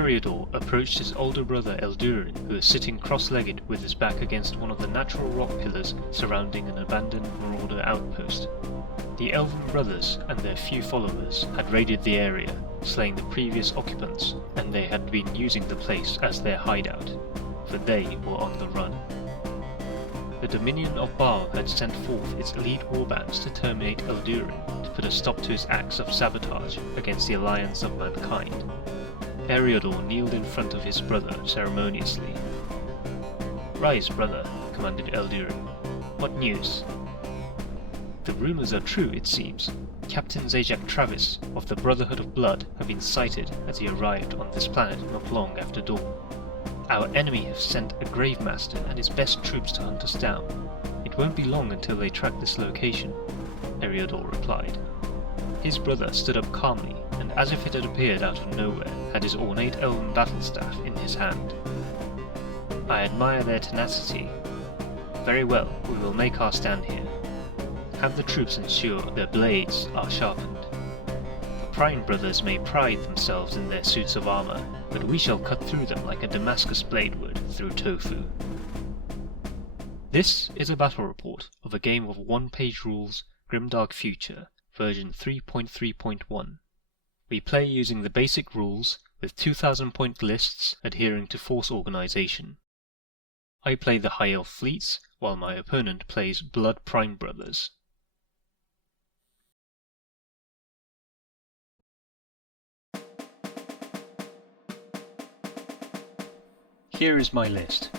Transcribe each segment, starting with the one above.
Eriador approached his older brother Eldurin, who was sitting cross-legged with his back against one of the natural rock pillars surrounding an abandoned marauder outpost. The Elven brothers and their few followers had raided the area, slaying the previous occupants, and they had been using the place as their hideout, for they were on the run. The Dominion of Baal had sent forth its elite warbands to terminate Eldurin, to put a stop to his acts of sabotage against the alliance of mankind. Eriador kneeled in front of his brother ceremoniously. "Rise, brother," commanded Eldurin. "What news?" "The rumors are true, it seems. Captain Zajac Travis of the Brotherhood of Blood have been sighted as he arrived on this planet not long after dawn. Our enemy have sent a Gravemaster and his best troops to hunt us down. It won't be long until they track this location," Eriador replied. His brother stood up calmly, and as if it had appeared out of nowhere, had his ornate elven battle staff in his hand. "I admire their tenacity. Very well, we will make our stand here. Have the troops ensure their blades are sharpened. The Prime brothers may pride themselves in their suits of armor, but we shall cut through them like a Damascus blade would through tofu." This is a battle report of a game of OnePageRules Grimdark Future, version 3.3.1. We play using the basic rules, with 2000 point lists adhering to force organization. I play the High Elf fleets, while my opponent plays Blood Prime Brothers. Here is my list.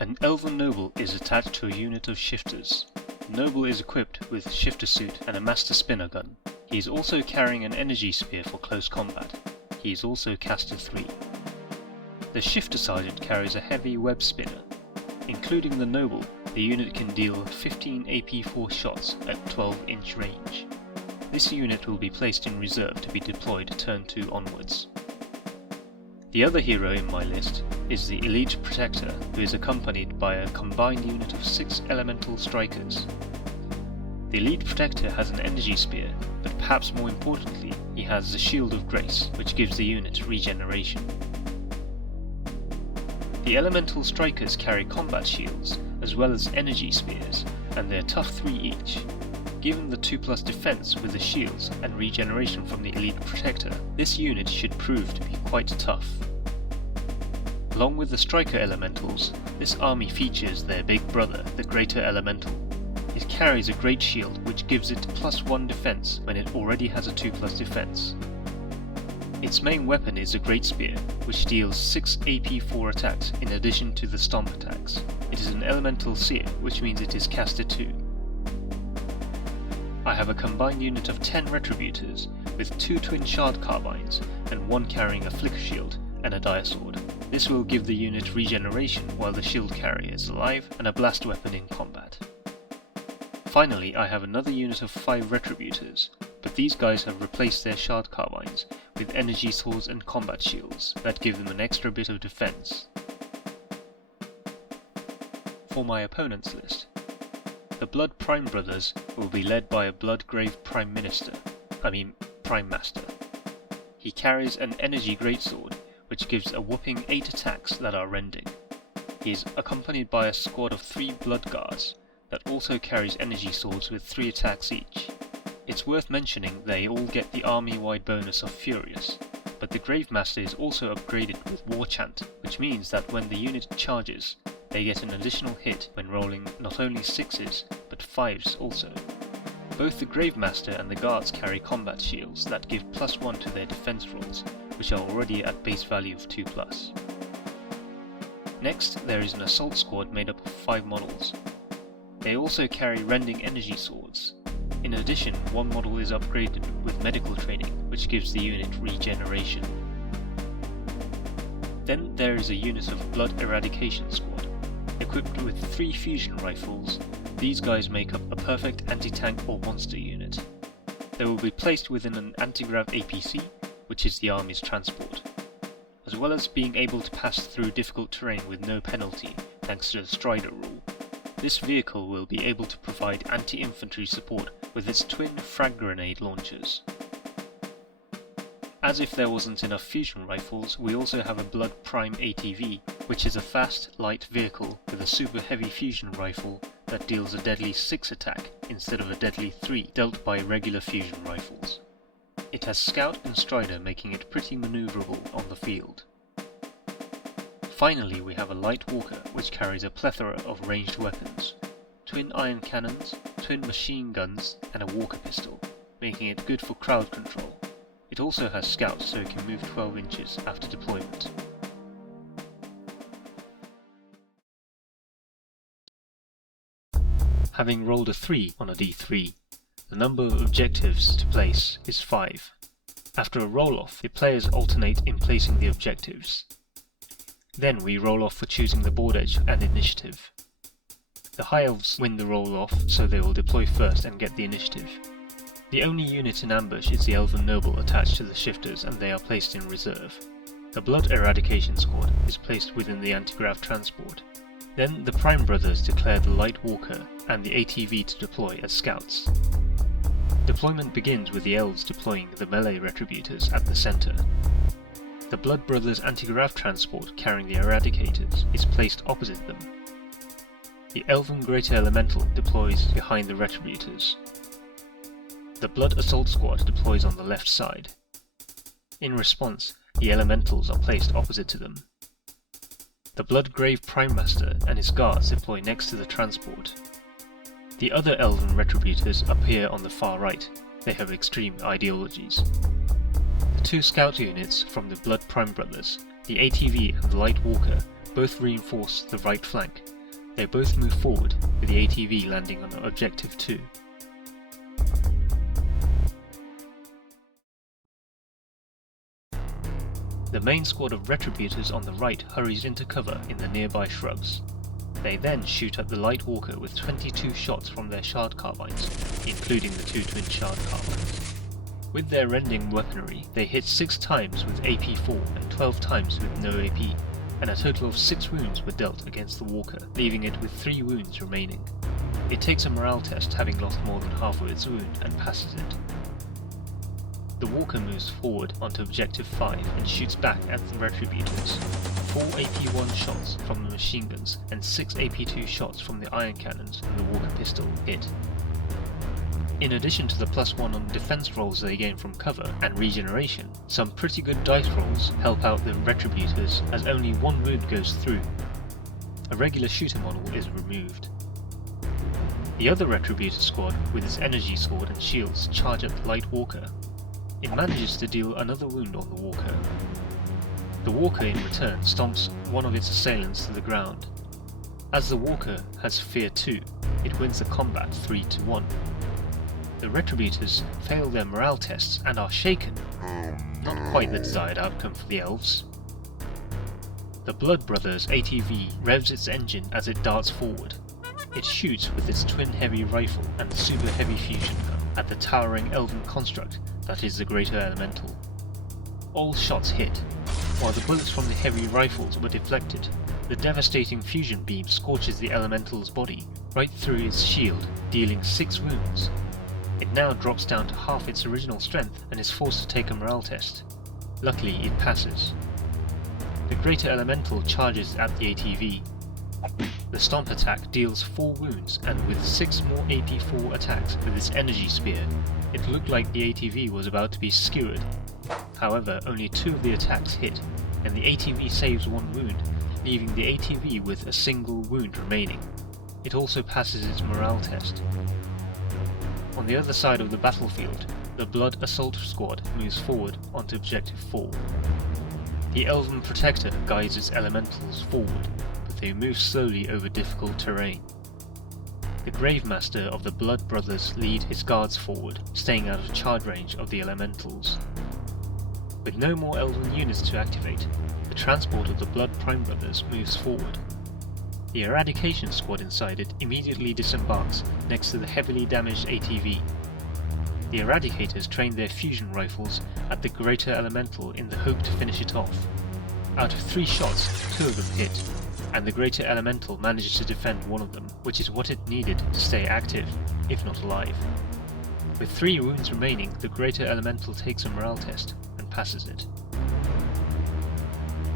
An Elven Noble is attached to a unit of Shifters. The Noble is equipped with Shifter Suit and a Master Spinner gun. He is also carrying an Energy Spear for close combat. He is also Caster 3. The Shifter Sergeant carries a heavy Web Spinner. Including the Noble, the unit can deal 15 AP4 shots at 12-inch range. This unit will be placed in reserve to be deployed turn 2 onwards. The other hero in my list is the Elite Protector, who is accompanied by a combined unit of 6 Elemental Strikers. The Elite Protector has an Energy Spear, but perhaps more importantly, he has the Shield of Grace, which gives the unit regeneration. The Elemental Strikers carry combat shields, as well as energy spears, and they're tough 3 each. Given the 2+ defense with the shields and regeneration from the Elite Protector, this unit should prove to be quite tough. Along with the Striker Elementals, this army features their big brother, the Greater Elemental. It carries a Great Shield which gives it +1 defense when it already has a 2+ defense. Its main weapon is a Great Spear, which deals 6 AP4 attacks in addition to the Stomp attacks. It is an Elemental Seer, which means it is Caster 2. I have a combined unit of 10 Retributors, with 2 Twin Shard Carbines, and 1 carrying a Flicker Shield and a Dire Sword. This will give the unit regeneration while the shield carrier is alive, and a blast weapon in combat. Finally, I have another unit of 5 Retributors, but these guys have replaced their Shard Carbines with energy swords and combat shields that give them an extra bit of defense. For my opponent's list, the Blood Prime Brothers will be led by a Bloodgrave Prime Master. He carries an Energy Greatsword, which gives a whopping 8 attacks that are rending. He is accompanied by a squad of 3 Blood Guards that also carries energy swords with 3 attacks each. It's worth mentioning they all get the army-wide bonus of Furious, but the Gravemaster is also upgraded with War Chant, which means that when the unit charges, they get an additional hit when rolling not only 6s, but 5s also. Both the Gravemaster and the Guards carry combat shields that give +1 to their defense rolls, which are already at base value of 2+. Next, there is an Assault Squad made up of 5 models. They also carry Rending Energy Swords. In addition, one model is upgraded with Medical Training, which gives the unit regeneration. Then there is a unit of Blood Eradication Squad. Equipped with 3 fusion rifles, these guys make up a perfect anti-tank or monster unit. They will be placed within an anti-grav APC, which is the army's transport, as well as being able to pass through difficult terrain with no penalty thanks to the Strider rule. This vehicle will be able to provide anti-infantry support with its twin frag grenade launchers. As if there wasn't enough fusion rifles, we also have a Blood Prime ATV, which is a fast, light vehicle with a super heavy fusion rifle that deals a deadly 6 attack instead of a deadly 3 dealt by regular fusion rifles. It has Scout and Strider, making it pretty manoeuvrable on the field. Finally, we have a light walker which carries a plethora of ranged weapons, twin iron cannons, twin machine guns and a walker pistol, making it good for crowd control. It also has scouts so it can move 12 inches after deployment. Having rolled a 3 on a d3, the number of objectives to place is 5. After a roll-off, the players alternate in placing the objectives. Then we roll off for choosing the board edge and initiative. The High Elves win the roll-off, so they will deploy first and get the initiative. The only unit in ambush is the Elven Noble attached to the Shifters, and they are placed in reserve. The Blood Eradication Squad is placed within the anti-grav transport. Then the Prime Brothers declare the Light Walker and the ATV to deploy as scouts. Deployment begins with the Elves deploying the melee Retributors at the centre. The Blood Brothers anti-grav transport carrying the Eradicators is placed opposite them. The Elven Greater Elemental deploys behind the Retributors. The Blood Assault Squad deploys on the left side. In response, the Elementals are placed opposite to them. The Bloodgrave Prime Master and his guards deploy next to the transport. The other Elven Retributors appear on the far right. They have extreme ideologies. The 2 scout units from the Blood Prime Brothers, the ATV and the Light Walker, both reinforce the right flank. They both move forward, with the ATV landing on Objective 2. The main squad of Retributors on the right hurries into cover in the nearby shrubs. They then shoot at the Light Walker with 22 shots from their shard carbines, including the 2 twin shard carbines. With their rending weaponry, they hit 6 times with AP4 and 12 times with no AP, and a total of 6 wounds were dealt against the Walker, leaving it with 3 wounds remaining. It takes a morale test, having lost more than half of its wound, and passes it. The Walker moves forward onto Objective 5 and shoots back at the Retributors. 4 AP1 shots from the machine guns and 6 AP2 shots from the iron cannons and the Walker pistol hit. In addition to the +1 on defense rolls they gain from cover and regeneration, some pretty good dice rolls help out the Retributors as only 1 wound goes through. A regular shooter model is removed. The other Retributor squad, with its energy sword and shields, charge at the Light Walker. It manages to deal another wound on the Walker. The Walker in return stomps one of its assailants to the ground. As the Walker has Fear 2, it wins the combat 3-1. The Retributors fail their morale tests and are shaken. Not quite the desired outcome for the Elves. The Blood Brothers ATV revs its engine as it darts forward. It shoots with its twin heavy rifle and the super heavy fusion gun at the towering elven construct that is the Greater Elemental. All shots hit. While the bullets from the heavy rifles were deflected, the devastating fusion beam scorches the Elemental's body right through its shield, dealing 6 wounds. It now drops down to half its original strength and is forced to take a morale test. Luckily, it passes. The Greater Elemental charges at the ATV. The Stomp attack deals 4 wounds, and with 6 more AP4 attacks with its energy spear, it looked like the ATV was about to be skewered. However, only 2 of the attacks hit, and the ATV saves 1 wound, leaving the ATV with a single wound remaining. It also passes its morale test. On the other side of the battlefield, the Blood Assault Squad moves forward onto Objective 4. The Elven Protector guides its elementals forward, but they move slowly over difficult terrain. The Gravemaster of the Blood Brothers lead his guards forward, staying out of charge range of the elementals. With no more Elven units to activate, the transport of the Blood Prime Brothers moves forward. The Eradication Squad inside it immediately disembarks next to the heavily damaged ATV. The Eradicators train their fusion rifles at the Greater Elemental in the hope to finish it off. Out of 3 shots, 2 of them hit, and the Greater Elemental manages to defend 1 of them, which is what it needed to stay active, if not alive. With 3 wounds remaining, the Greater Elemental takes a morale test and passes it.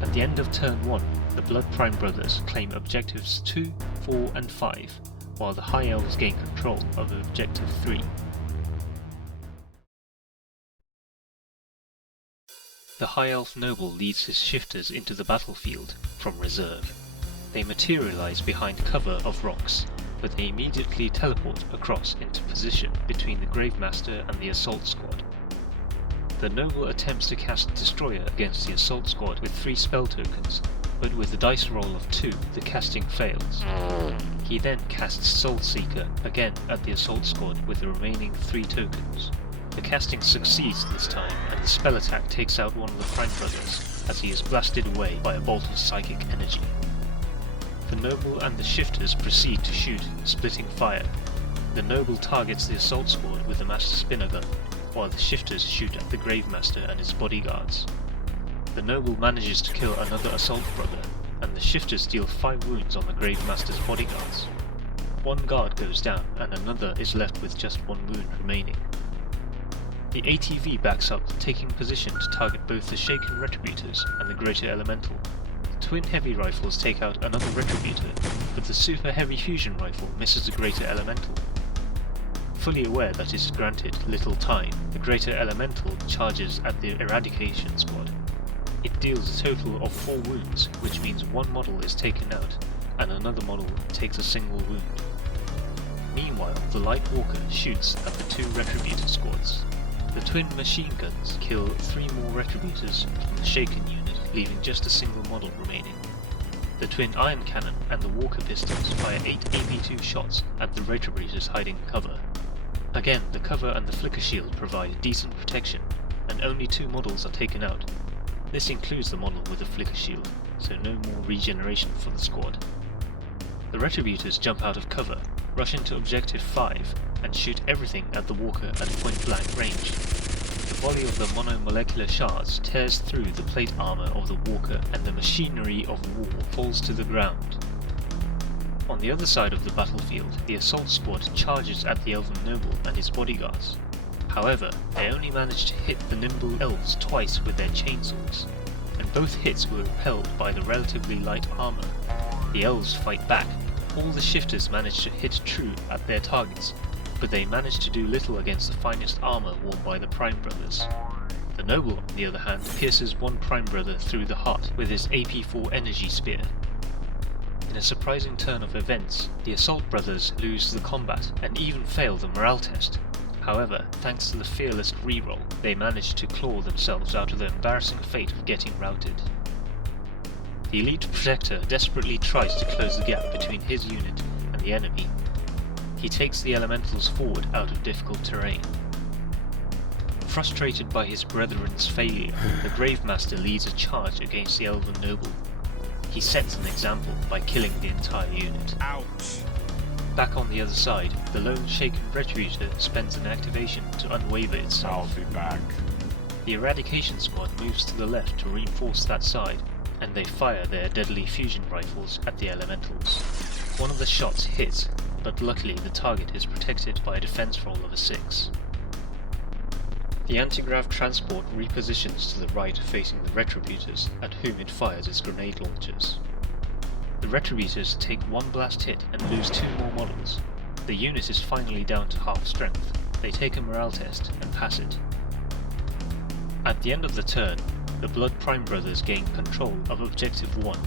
At the end of turn 1, the Blood Prime brothers claim objectives 2, 4 and 5, while the High Elves gain control of objective 3. The High Elf noble leads his shifters into the battlefield from reserve. They materialize behind cover of rocks, but they immediately teleport across into position between the Gravemaster and the assault squad. The noble attempts to cast Destroyer against the assault squad with 3 spell tokens, but with a dice roll of 2 the casting fails. He then casts Soul Seeker again at the assault squad with the remaining 3 tokens. The casting succeeds this time, and the spell attack takes out one of the Prime brothers as he is blasted away by a bolt of psychic energy. The noble and the shifters proceed to shoot, splitting fire. The noble targets the assault squad with the master spinner gun, while the shifters shoot at the Gravemaster and his bodyguards. The noble manages to kill another assault brother, and the shifters deal 5 wounds on the Gravemaster's bodyguards. 1 guard goes down, and another is left with just 1 wound remaining. The ATV backs up, taking position to target both the Shaken Retributors and the Greater Elemental. The twin heavy rifles take out another Retributor, but the super heavy fusion rifle misses the Greater Elemental. Fully aware that it is granted little time, the Greater Elemental charges at the Eradication squad. It deals a total of 4 wounds, which means 1 model is taken out, and another model takes a single wound. Meanwhile, the Light Walker shoots at the 2 Retributor squads. The twin machine guns kill 3 more Retributors from the Shaken unit, leaving just a single model remaining. The twin iron cannon and the Walker pistols fire 8 AP2 shots at the Retributors hiding cover. Again, the cover and the flicker shield provide decent protection, and only 2 models are taken out. This includes the model with the flicker shield, so no more regeneration for the squad. The Retributors jump out of cover, rush into objective 5, and shoot everything at the Walker at point blank range. The volley of the monomolecular shards tears through the plate armor of the Walker, and the machinery of war falls to the ground. On the other side of the battlefield, the assault squad charges at the Elven Noble and his bodyguards. However, they only manage to hit the nimble elves twice with their chainswords, and both hits were repelled by the relatively light armor. The elves fight back. All the shifters manage to hit true at their targets, but they manage to do little against the finest armor worn by the Prime brothers. The noble, on the other hand, pierces 1 Prime brother through the heart with his AP4 energy spear. In a surprising turn of events, the assault brothers lose the combat and even fail the morale test. However, thanks to the fearless reroll, they manage to claw themselves out of the embarrassing fate of getting routed. The Elite Protector desperately tries to close the gap between his unit and the enemy. He takes the Elementals forward out of difficult terrain. Frustrated by his brethren's failure, the Gravemaster leads a charge against the Elven Noble. He sets an example by killing the entire unit. Ouch! Back on the other side, the lone Shaken Retributor spends an activation to unwaver itself. I'll be back. The Eradication squad moves to the left to reinforce that side, and they fire their deadly fusion rifles at the Elementals. One of the shots hits, but luckily the target is protected by a defense roll of a 6. The anti-grav transport repositions to the right facing the Retributors, at whom it fires its grenade launchers. The Retributors take 1 blast hit and lose 2 more models. The unit is finally down to half strength. They take a morale test and pass it. At the end of the turn, the Blood Prime brothers gain control of Objective 1.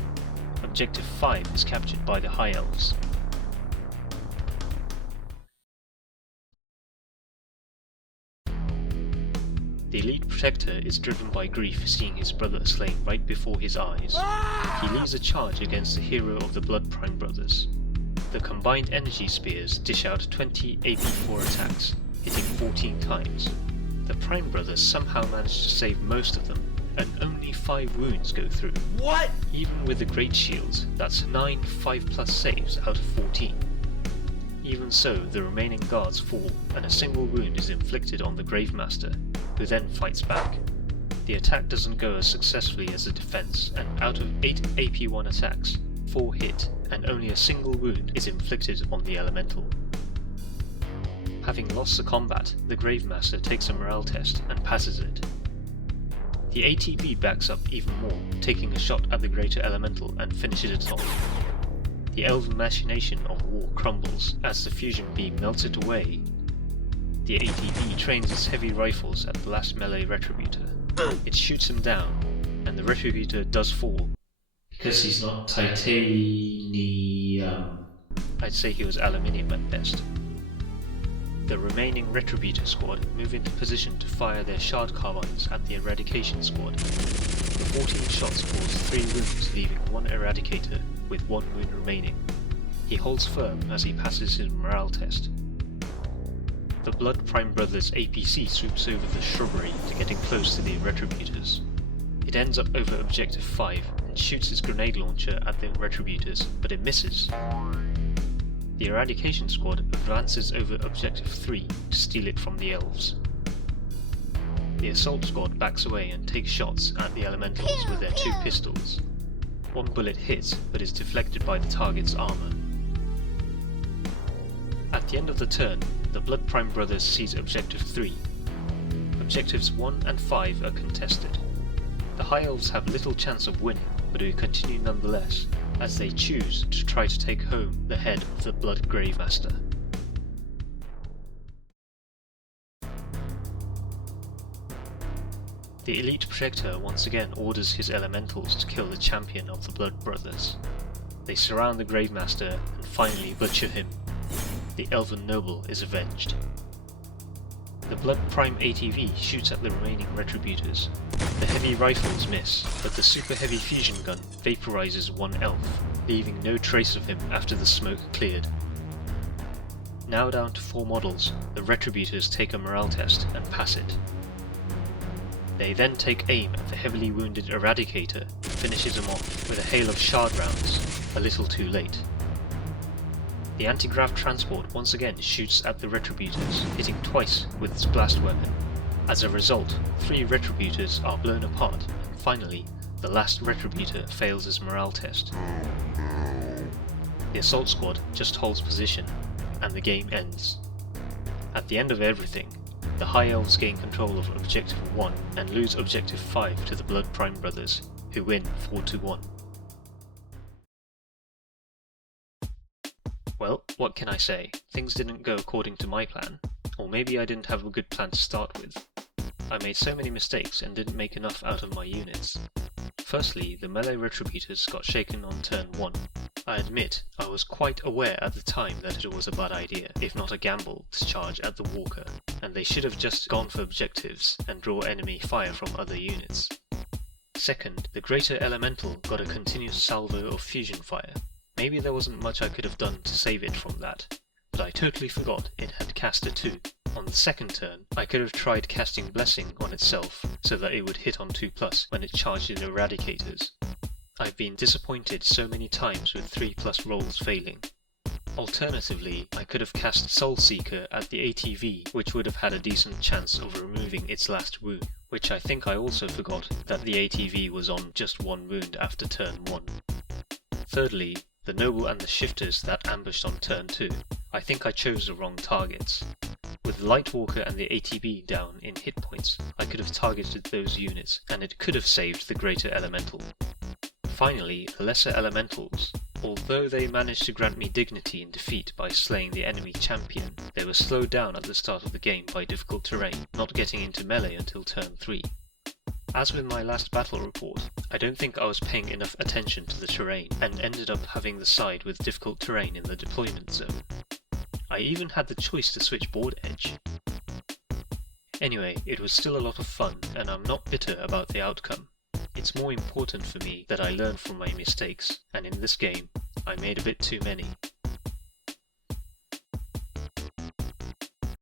Objective 5 is captured by the High Elves. The Elite Protector is driven by grief seeing his brother slain right before his eyes. He leads a charge against the hero of the Blood Prime brothers. The combined energy spears dish out 20 AP4 attacks, hitting 14 times. The Prime brothers somehow manage to save most of them, and only 5 wounds go through. What? Even with the Great Shields, that's 9 5+ saves out of 14. Even so, the remaining guards fall, and a single wound is inflicted on the Gravemaster, who then fights back. The attack doesn't go as successfully as the defense, and out of 8 AP1 attacks, 4 hit, and only a single wound is inflicted on the Elemental. Having lost the combat, the Gravemaster takes a morale test and passes it. The ATV backs up even more, taking a shot at the greater elemental and finishes it off. The elven machination of war crumbles as the fusion beam melts it away. The ATV trains its heavy rifles at the last melee Retributor. It shoots him down, and the Retributor does fall. Because he's not titanium. I'd say he was aluminium at best. The remaining Retributor squad move into position to fire their shard carbines at the Eradication squad. The 14 shots cause 3 wounds, leaving one Eradicator with 1 wound remaining. He holds firm as he passes his morale test. The Blood Prime Brothers APC swoops over the shrubbery to getting close to the Retributors. It ends up over Objective 5 and shoots its grenade launcher at the Retributors, but it misses. The Eradication squad advances over Objective 3 to steal it from the elves. The Assault squad backs away and takes shots at the elementals with their 2 pistols. One bullet hits, but is deflected by the target's armor. At the end of the turn, the Blood Prime Brothers seize Objective 3. Objectives 1 and 5 are contested. The High Elves have little chance of winning, but we continue nonetheless, as they choose to try to take home the head of the Blood Gravemaster. The Elite Protector once again orders his elementals to kill the champion of the Blood Brothers. They surround the Gravemaster and finally butcher him. The Elven Noble is avenged. The Blood Prime ATV shoots at the remaining Retributors. The heavy rifles miss, but the super heavy fusion gun vaporizes one elf, leaving no trace of him after the smoke cleared. Now down to 4 models, the Retributors take a morale test and pass it. They then take aim at the heavily wounded Eradicator and finishes him off with a hail of shard rounds, a little too late. The anti-grav transport once again shoots at the Retributors, hitting twice with its blast weapon. As a result, 3 Retributors are blown apart, and finally, the last Retributor fails his morale test. The Assault squad just holds position, and the game ends. At the end of everything, the High Elves gain control of Objective 1 and lose Objective 5 to the Blood Prime Brothers, who win 4-1. Well, what can I say? Things didn't go according to my plan. Or maybe I didn't have a good plan to start with. I made so many mistakes and didn't make enough out of my units. Firstly, the melee Retributors got shaken on turn 1. I admit, I was quite aware at the time that it was a bad idea, if not a gamble, to charge at the Walker, and they should have just gone for objectives and draw enemy fire from other units. Second, the Greater Elemental got a continuous salvo of fusion fire. Maybe there wasn't much I could have done to save it from that, but I totally forgot it had caster 2. On the second turn, I could have tried casting Blessing on itself so that it would hit on 2+ when it charged in Eradicators. I've been disappointed so many times with 3+ rolls failing. Alternatively, I could have cast Soulseeker at the ATV, which would have had a decent chance of removing its last wound, which I think I also forgot that the ATV was on just 1 wound after turn 1. Thirdly, the Noble and the Shifters that ambushed on turn 2. I think I chose the wrong targets. With the Lightwalker and the ATB down in hit points, I could have targeted those units, and it could have saved the Greater Elemental. Finally, the Lesser Elementals. Although they managed to grant me dignity in defeat by slaying the enemy champion, they were slowed down at the start of the game by difficult terrain, not getting into melee until turn 3. As with my last battle report, I don't think I was paying enough attention to the terrain, and ended up having the side with difficult terrain in the deployment zone. I even had the choice to switch board edge. Anyway, it was still a lot of fun, and I'm not bitter about the outcome. It's more important for me that I learn from my mistakes, and in this game, I made a bit too many.